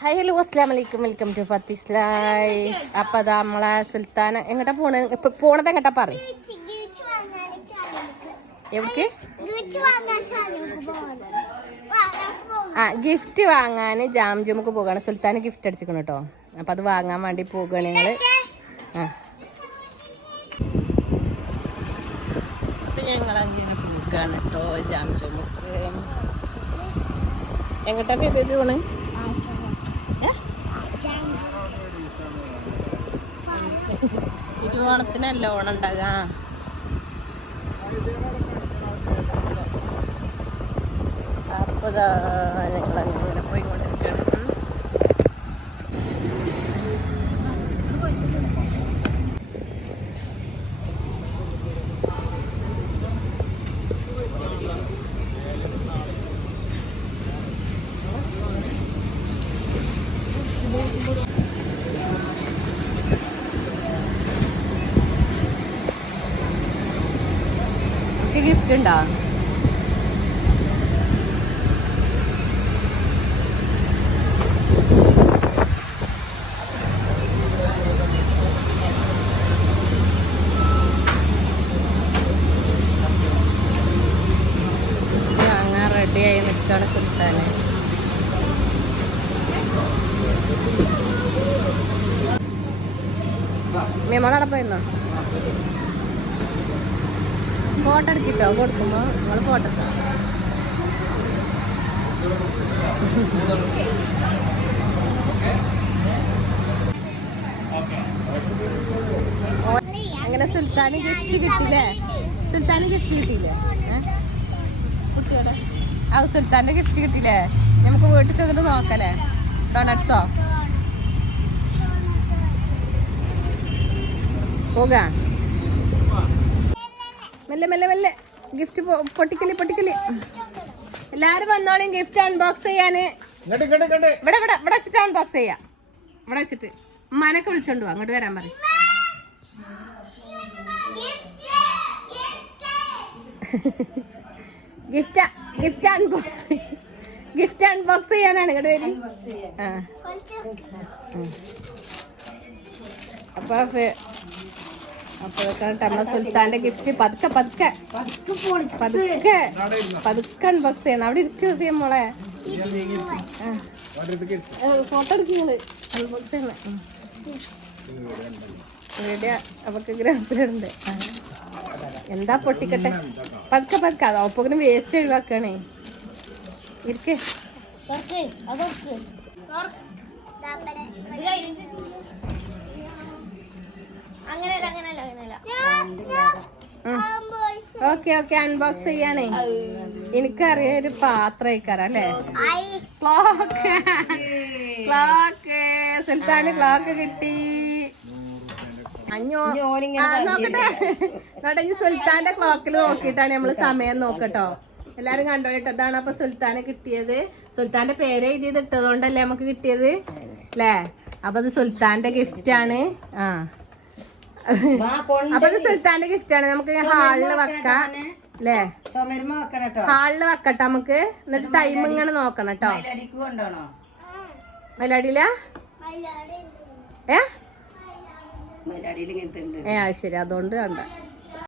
Hi hello അസ്ലാം വലൈക്കും welcome to ഫത്തിസ്ലായ് അപ്പൊ അതാ നമ്മളെ സുൽത്താന എങ്ങട്ടാ പോണ ഇപ്പൊ പോണത് എങ്ങട്ടാ പറ എവിടേക്ക് ആ ഗിഫ്റ്റ് വാങ്ങാൻ ജാം ജുമുക്ക് പോകാണ് സുൽത്താൻ ഗിഫ്റ്റ് അടിച്ചിക്കണം കേട്ടോ അപ്പൊ അത് വാങ്ങാൻ വേണ്ടി പോകുകയാണ് ആ. ഞങ്ങൾ അങ്ങനെ പോകാണ് കേട്ടോ ജാം ജുമുക്ക് എങ്ങട്ടാ ബേബി പോണ് ഏ ഇരുവോണത്തിനല്ല ഓണം ഉണ്ടാകാ അപ്പൊ ഞങ്ങൾ എനിക്ക് ഗിഫ്റ്റ് ഉണ്ടോ? റെഡിയായി നിൽക്കുകയാണ് സുൽത്താന്. മേമോളവിടെ പോയിരുന്നോ? ഫോട്ടോ എടുക്കിട്ടോ കൊടുക്കുമ്പോ നമ്മൾ ഫോട്ടോ അങ്ങനെ സുൽത്താന് ഗിഫ്റ്റ് കിട്ടില്ലേ സുൽത്താന് ഗിഫ്റ്റ് കിട്ടിയില്ലേ? കുട്ടികളെ ആ സുൽത്താന്റെ ഗിഫ്റ്റ് കിട്ടിയില്ലേ? നമുക്ക് വീട്ടിൽ ചെന്നിട്ട് നോക്കല്ലേ? ഡോണറ്റ്സോ പോകാം. മെല്ലെ മെല്ലെ മെല്ലെ. ഗിഫ്റ്റ് പൊട്ടിക്കൽ പൊട്ടിക്കൽ. എല്ലാരും വന്നോളും ഗിഫ്റ്റ് അൺബോക്സ് ചെയ്യാന്. ഇവിടെ ഇവിടെ ഇവിടെ വെച്ചിട്ട് അൺബോക്സ് ചെയ്യാം. ഇവിടെ വെച്ചിട്ട്. ഉമ്മാനൊക്കെ വിളിച്ചോണ്ട് പോവാ അങ്ങോട്ട് വരാൻ പറയും. Gift gift unbox gift unbox ചെയ്യാനാണ് ഇങ്ങോട്ട് വരി. ആ. അപ്പൊ ഫെ- അപ്പോഴൊക്കെ നമ്മളെ സുൽത്താന്റെ ഗിഫ്റ്റ് പതുക്കെ പതുക്കെ. പതുക്കെ. പതുക്കെ അൺബോക്സ് ചെയ്യണം. അവിടെ ഇരിക്കുക മോളെ. ഫോട്ടോ എടുക്കുന്നത് അൺബോക്സ് ചെയ്യണം. വീഡിയോ അവക്ക് ഗ്രഹത്തിലുണ്ട്. എന്താ പൊട്ടിക്കട്ടെ? പതുക്കെ പതുക്കെ. അത് ഒപ്പം വേസ്റ്റ് ഒഴിവാക്കണേ. ഇരിക്കേ. ഓക്കെ ഓക്കെ അൺബോക്സ് ചെയ്യാനേ എനിക്കറിയാം ഒരു പാത്രം ഇക്കാറ അല്ലേ? ക്ലോക്ക് ക്ലോക്ക് സുൽത്താന് ക്ലോക്ക് കിട്ടി. അഞ്ഞോ നോക്കട്ടെ. നോട്ടെ ഇനി സുൽത്താന്റെ ക്ലോക്കിൽ നോക്കിയിട്ടാണ് നമ്മൾ സമയം നോക്കട്ടോ. എല്ലാരും കണ്ടോളിട്ട് അതാണ് അപ്പൊ സുൽത്താന് കിട്ടിയത്. സുൽത്താന്റെ പേര് എഴുതിയത് ഇട്ടതുകൊണ്ടല്ലേ നമുക്ക് കിട്ടിയത്? അല്ലേ? അപ്പൊ അത് സുൽത്താന്റെ ഗിഫ്റ്റ് ആണ്. ആ. അപ്പൊ ഇത് സുൽത്താന്റെ ഗിഫ്റ്റ് ആണ്. നമുക്ക് ഹാളിൽ വെക്കാം. അല്ലേ ഹാളിൽ വെക്കട്ടെ നമുക്ക്. എന്നിട്ട് ടൈം ഇങ്ങനെ നോക്കണം കേട്ടോ മലയാടിയില ഏ? ഏ ശരി. അതുകൊണ്ട് കണ്ട.